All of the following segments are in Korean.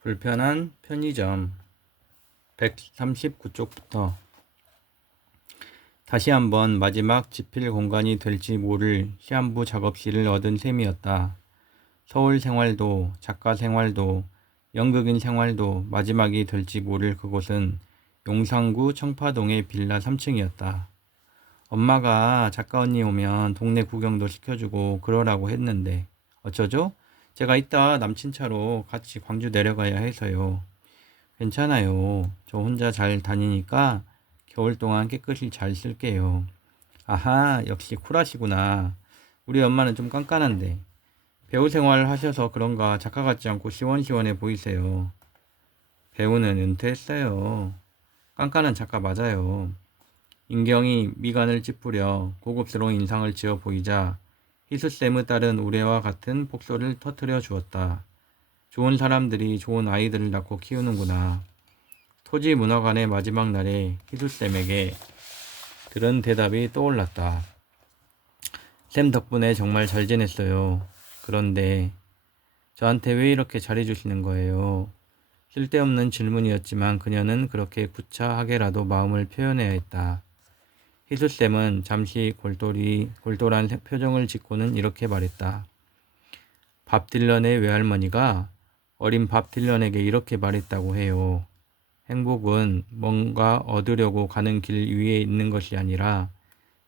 불편한 편의점 139쪽부터 다시 한번 마지막 집필 공간이 될지 모를 시한부 작업실을 얻은 셈이었다. 서울 생활도 작가 생활도 연극인 생활도 마지막이 될지 모를 그곳은 용산구 청파동의 빌라 3층이었다. 엄마가 작가 언니 오면 동네 구경도 시켜주고 그러라고 했는데 어쩌죠? 제가 이따 남친 차로 같이 광주 내려가야 해서요. 괜찮아요. 저 혼자 잘 다니니까 겨울 동안 깨끗이 잘 쓸게요. 아하, 역시 쿨하시구나. 우리 엄마는 좀 깐깐한데. 배우 생활 하셔서 그런가 작가 같지 않고 시원시원해 보이세요. 배우는 은퇴했어요. 깐깐한 작가 맞아요. 인경이 미간을 찌푸려 고급스러운 인상을 지어 보이자 희수쌤의 딸은 우레와 같은 폭소를 터뜨려 주었다. 좋은 사람들이 좋은 아이들을 낳고 키우는구나. 토지문화관의 마지막 날에 희수쌤에게 들은 대답이 떠올랐다. 쌤 덕분에 정말 잘 지냈어요. 그런데 저한테 왜 이렇게 잘해주시는 거예요? 쓸데없는 질문이었지만 그녀는 그렇게 구차하게라도 마음을 표현해야 했다. 희수쌤은 잠시 골똘한 표정을 짓고는 이렇게 말했다. 밥 딜런의 외할머니가 어린 밥 딜런에게 이렇게 말했다고 해요. 행복은 뭔가 얻으려고 가는 길 위에 있는 것이 아니라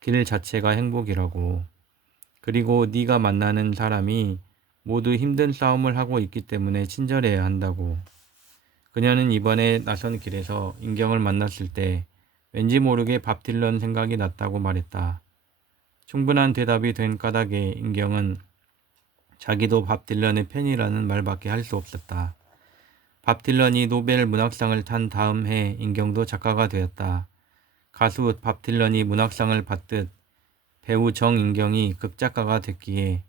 길 자체가 행복이라고. 그리고 네가 만나는 사람이 모두 힘든 싸움을 하고 있기 때문에 친절해야 한다고. 그녀는 이번에 나선 길에서 인경을 만났을 때 왠지 모르게 밥 딜런 생각이 났다고 말했다. 충분한 대답이 된 까닭에 인경은 자기도 밥 딜런의 팬이라는 말밖에 할 수 없었다. 밥 딜런이 노벨 문학상을 탄 다음 해 인경도 작가가 되었다. 가수 밥 딜런이 문학상을 받듯 배우 정인경이 극작가가 됐기에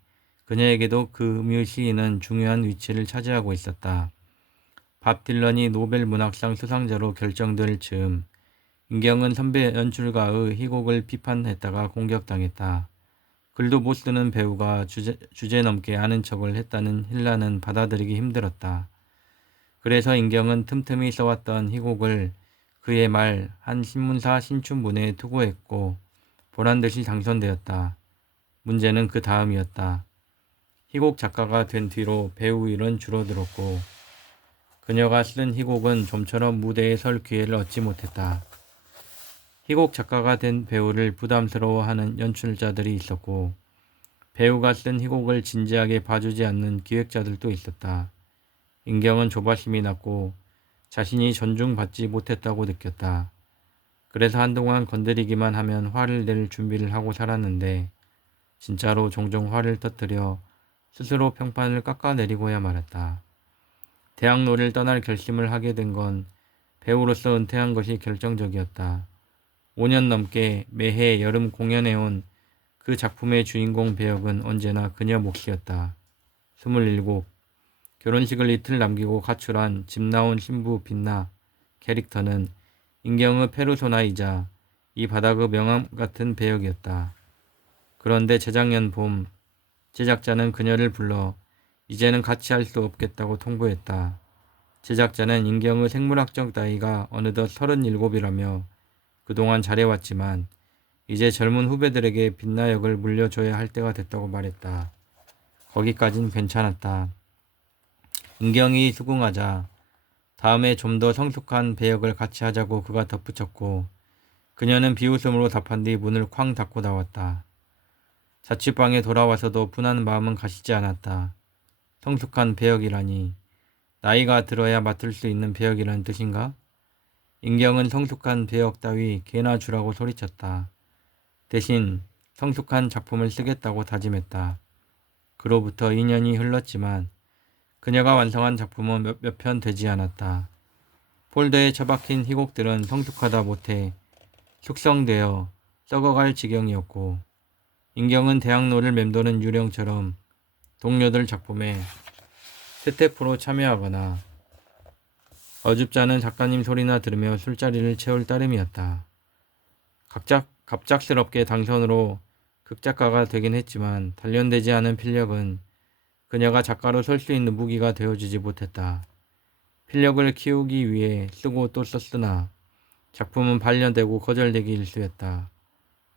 그녀에게도 그 음유 시인은 중요한 위치를 차지하고 있었다. 밥 딜런이 노벨 문학상 수상자로 결정될 즈음 인경은 선배 연출가의 희곡을 비판했다가 공격당했다. 글도 못 쓰는 배우가 주제넘게 아는 척을 했다는 힐난은 받아들이기 힘들었다. 그래서 인경은 틈틈이 써왔던 희곡을 그의 말 한 신문사 신춘문회에 투고했고 보란듯이 당선되었다. 문제는 그 다음이었다. 희곡 작가가 된 뒤로 배우 일은 줄어들었고 그녀가 쓴 희곡은 좀처럼 무대에 설 기회를 얻지 못했다. 희곡 작가가 된 배우를 부담스러워하는 연출자들이 있었고 배우가 쓴 희곡을 진지하게 봐주지 않는 기획자들도 있었다. 인경은 조바심이 났고 자신이 존중받지 못했다고 느꼈다. 그래서 한동안 건드리기만 하면 화를 낼 준비를 하고 살았는데 진짜로 종종 화를 터뜨려 스스로 평판을 깎아내리고야 말았다. 대학로를 떠날 결심을 하게 된 건 배우로서 은퇴한 것이 결정적이었다. 5년 넘게 매해 여름 공연해온 그 작품의 주인공 배역은 언제나 그녀 몫이었다. 27. 결혼식을 이틀 남기고 가출한 집 나온 신부 빛나 캐릭터는 인경의 페르소나이자 이 바닥의 명함 같은 배역이었다. 그런데 재작년 봄 제작자는 그녀를 불러 이제는 같이 할 수 없겠다고 통보했다. 제작자는 인경의 생물학적 나이가 어느덧 37이라며 그동안 잘해왔지만 이제 젊은 후배들에게 빛나 역을 물려줘야 할 때가 됐다고 말했다. 거기까진 괜찮았다. 인경이 수긍하자 다음에 좀 더 성숙한 배역을 같이 하자고 그가 덧붙였고 그녀는 비웃음으로 답한 뒤 문을 쾅 닫고 나왔다. 자취방에 돌아와서도 분한 마음은 가시지 않았다. 성숙한 배역이라니 나이가 들어야 맡을 수 있는 배역이라는 뜻인가? 인경은 성숙한 배역 따위 개나 주라고 소리쳤다. 대신 성숙한 작품을 쓰겠다고 다짐했다. 그로부터 2년이 흘렀지만 그녀가 완성한 작품은 몇 편 되지 않았다. 폴더에 처박힌 희곡들은 성숙하다 못해 숙성되어 썩어갈 지경이었고 인경은 대학로를 맴도는 유령처럼 동료들 작품에 스태프로 참여하거나 어줍지 않은 작가님 소리나 들으며 술자리를 채울 따름이었다. 갑작스럽게 당선으로 극작가가 되긴 했지만 단련되지 않은 필력은 그녀가 작가로 설 수 있는 무기가 되어주지 못했다. 필력을 키우기 위해 쓰고 또 썼으나 작품은 반려되고 거절되기 일쑤였다.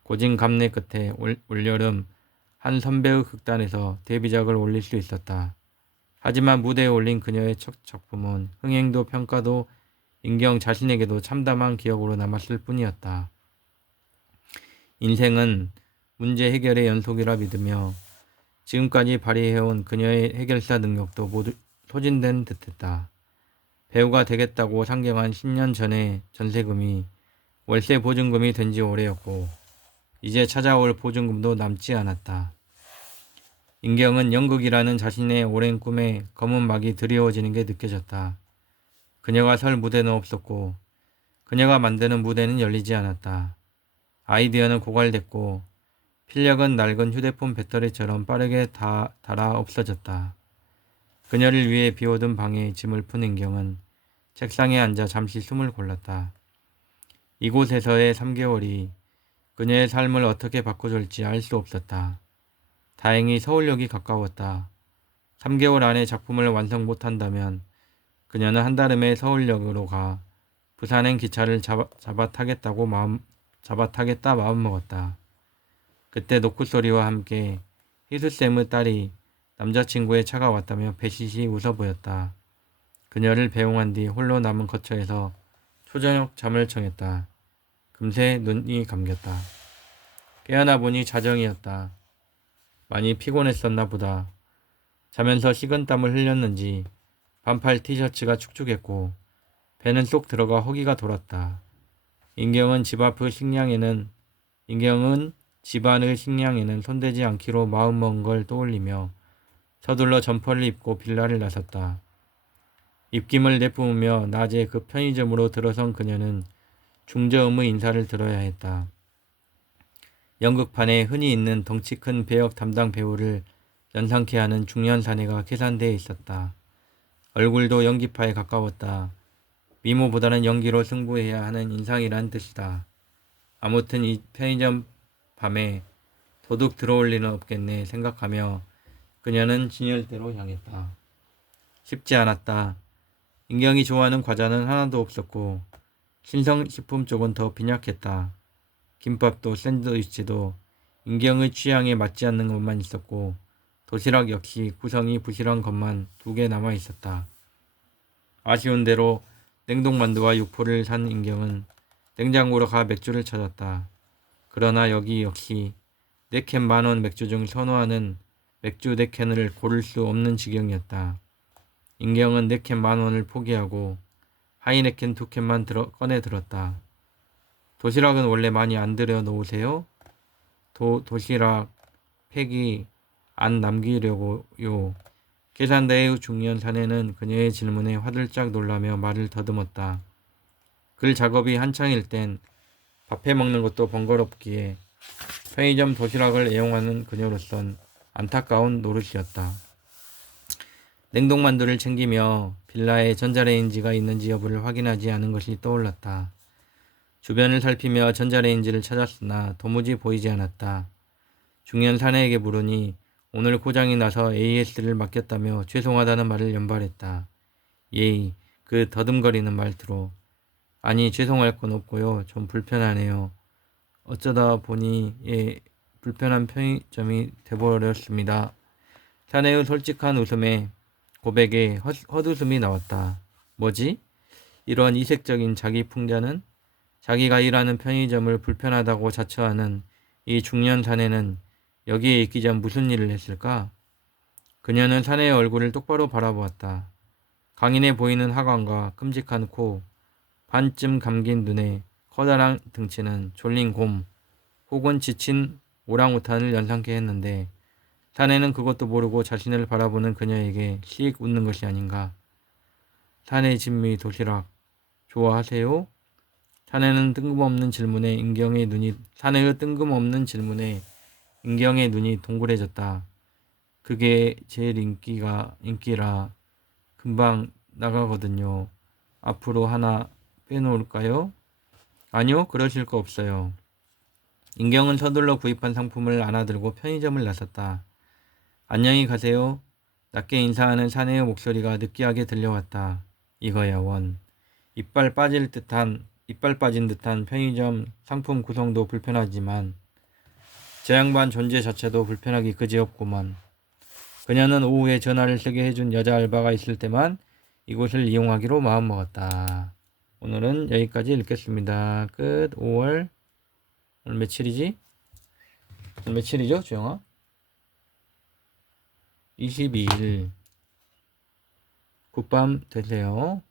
고진감래 끝에 올여름 한 선배의 극단에서 데뷔작을 올릴 수 있었다. 하지만 무대에 올린 그녀의 첫 작품은 흥행도 평가도 인경 자신에게도 참담한 기억으로 남았을 뿐이었다. 인생은 문제 해결의 연속이라 믿으며 지금까지 발휘해온 그녀의 해결사 능력도 모두 소진된 듯했다. 배우가 되겠다고 상경한 10년 전의 전세금이 월세 보증금이 된 지 오래였고 이제 찾아올 보증금도 남지 않았다. 인경은 연극이라는 자신의 오랜 꿈에 검은 막이 드리워지는 게 느껴졌다. 그녀가 설 무대는 없었고 그녀가 만드는 무대는 열리지 않았다. 아이디어는 고갈됐고 필력은 낡은 휴대폰 배터리처럼 빠르게 닳아 없어졌다. 그녀를 위해 비워둔 방에 짐을 푼 인경은 책상에 앉아 잠시 숨을 골랐다. 이곳에서의 3개월이 그녀의 삶을 어떻게 바꿔줄지 알 수 없었다. 다행히 서울역이 가까웠다. 3개월 안에 작품을 완성 못한다면 그녀는 한달음에 서울역으로 가 부산행 기차를 잡아 타겠다 마음먹었다. 그때 노크소리와 함께 희수쌤의 딸이 남자친구의 차가 왔다며 배시시 웃어 보였다. 그녀를 배웅한 뒤 홀로 남은 거처에서 초저녁 잠을 청했다. 금세 눈이 감겼다. 깨어나 보니 자정이었다. 많이 피곤했었나 보다. 자면서 식은땀을 흘렸는지 반팔 티셔츠가 축축했고 배는 쏙 들어가 허기가 돌았다. 인경은 집안의 식량에는 손대지 않기로 마음먹은 걸 떠올리며 서둘러 점퍼를 입고 빌라를 나섰다. 입김을 내뿜으며 낮에 그 편의점으로 들어선 그녀는 중저음의 인사를 들어야 했다. 연극판에 흔히 있는 덩치 큰 배역 담당 배우를 연상케 하는 중년 사내가 계산대에 있었다. 얼굴도 연기파에 가까웠다. 미모보다는 연기로 승부해야 하는 인상이란 뜻이다. 아무튼 이 편의점 밤에 도둑 들어올 리는 없겠네 생각하며 그녀는 진열대로 향했다. 쉽지 않았다. 인경이 좋아하는 과자는 하나도 없었고 신성식품 쪽은 더 빈약했다. 김밥도 샌드위치도 인경의 취향에 맞지 않는 것만 있었고 도시락 역시 구성이 부실한 것만 2개 남아 있었다. 아쉬운 대로 냉동만두와 육포를 산 인경은 냉장고로 가 맥주를 찾았다. 그러나 여기 역시 4캔 만원 맥주 중 선호하는 맥주 4캔을 고를 수 없는 지경이었다. 인경은 4캔 만원을 포기하고 하이네켄 2캔만 꺼내 들었다. 도시락은 원래 많이 안 들여 놓으세요? 도시락 팩이 안 남기려고요. 계산대의 중년 사내는 그녀의 질문에 화들짝 놀라며 말을 더듬었다. 글 작업이 한창일 땐 밥해 먹는 것도 번거롭기에 편의점 도시락을 애용하는 그녀로선 안타까운 노릇이었다. 냉동만두를 챙기며 빌라에 전자레인지가 있는지 여부를 확인하지 않은 것이 떠올랐다. 주변을 살피며 전자레인지를 찾았으나 도무지 보이지 않았다. 중년 사내에게 물으니 오늘 고장이 나서 AS를 맡겼다며 죄송하다는 말을 연발했다. 예이, 그 더듬거리는 말투로. 아니, 죄송할 건 없고요. 좀 불편하네요. 어쩌다 보니 불편한 편의점이 돼버렸습니다. 사내의 솔직한 웃음에 고백에 헛웃음이 나왔다. 뭐지? 이런 이색적인 자기 풍자는? 자기가 일하는 편의점을 불편하다고 자처하는 이 중년 사내는 여기에 있기 전 무슨 일을 했을까? 그녀는 사내의 얼굴을 똑바로 바라보았다. 강인해 보이는 하관과 끔찍한 코, 반쯤 감긴 눈에 커다란 등치는 졸린 곰 혹은 지친 오랑우탄을 연상케 했는데 사내는 그것도 모르고 자신을 바라보는 그녀에게 씩 웃는 것이 아닌가. 사내 진미 도시락 좋아하세요? 사내의 뜬금없는 질문에 인경의 눈이 동그래졌다. 그게 제일 인기라 금방 나가거든요. 앞으로 하나 빼놓을까요? 아니요, 그러실 거 없어요. 인경은 서둘러 구입한 상품을 안아들고 편의점을 나섰다. 안녕히 가세요. 낮게 인사하는 사내의 목소리가 느끼하게 들려왔다. 이거야 원. 이빨 빠진 듯한 편의점 상품 구성도 불편하지만 저 양반 존재 자체도 불편하기 그지없구만. 그녀는 오후에 전화를 쓰게 해준 여자 알바가 있을 때만 이곳을 이용하기로 마음먹었다. 오늘은 여기까지 읽겠습니다. 끝. 5월 오늘 며칠이지? 오늘 며칠이죠, 주영아? 22일. 굿밤 되세요.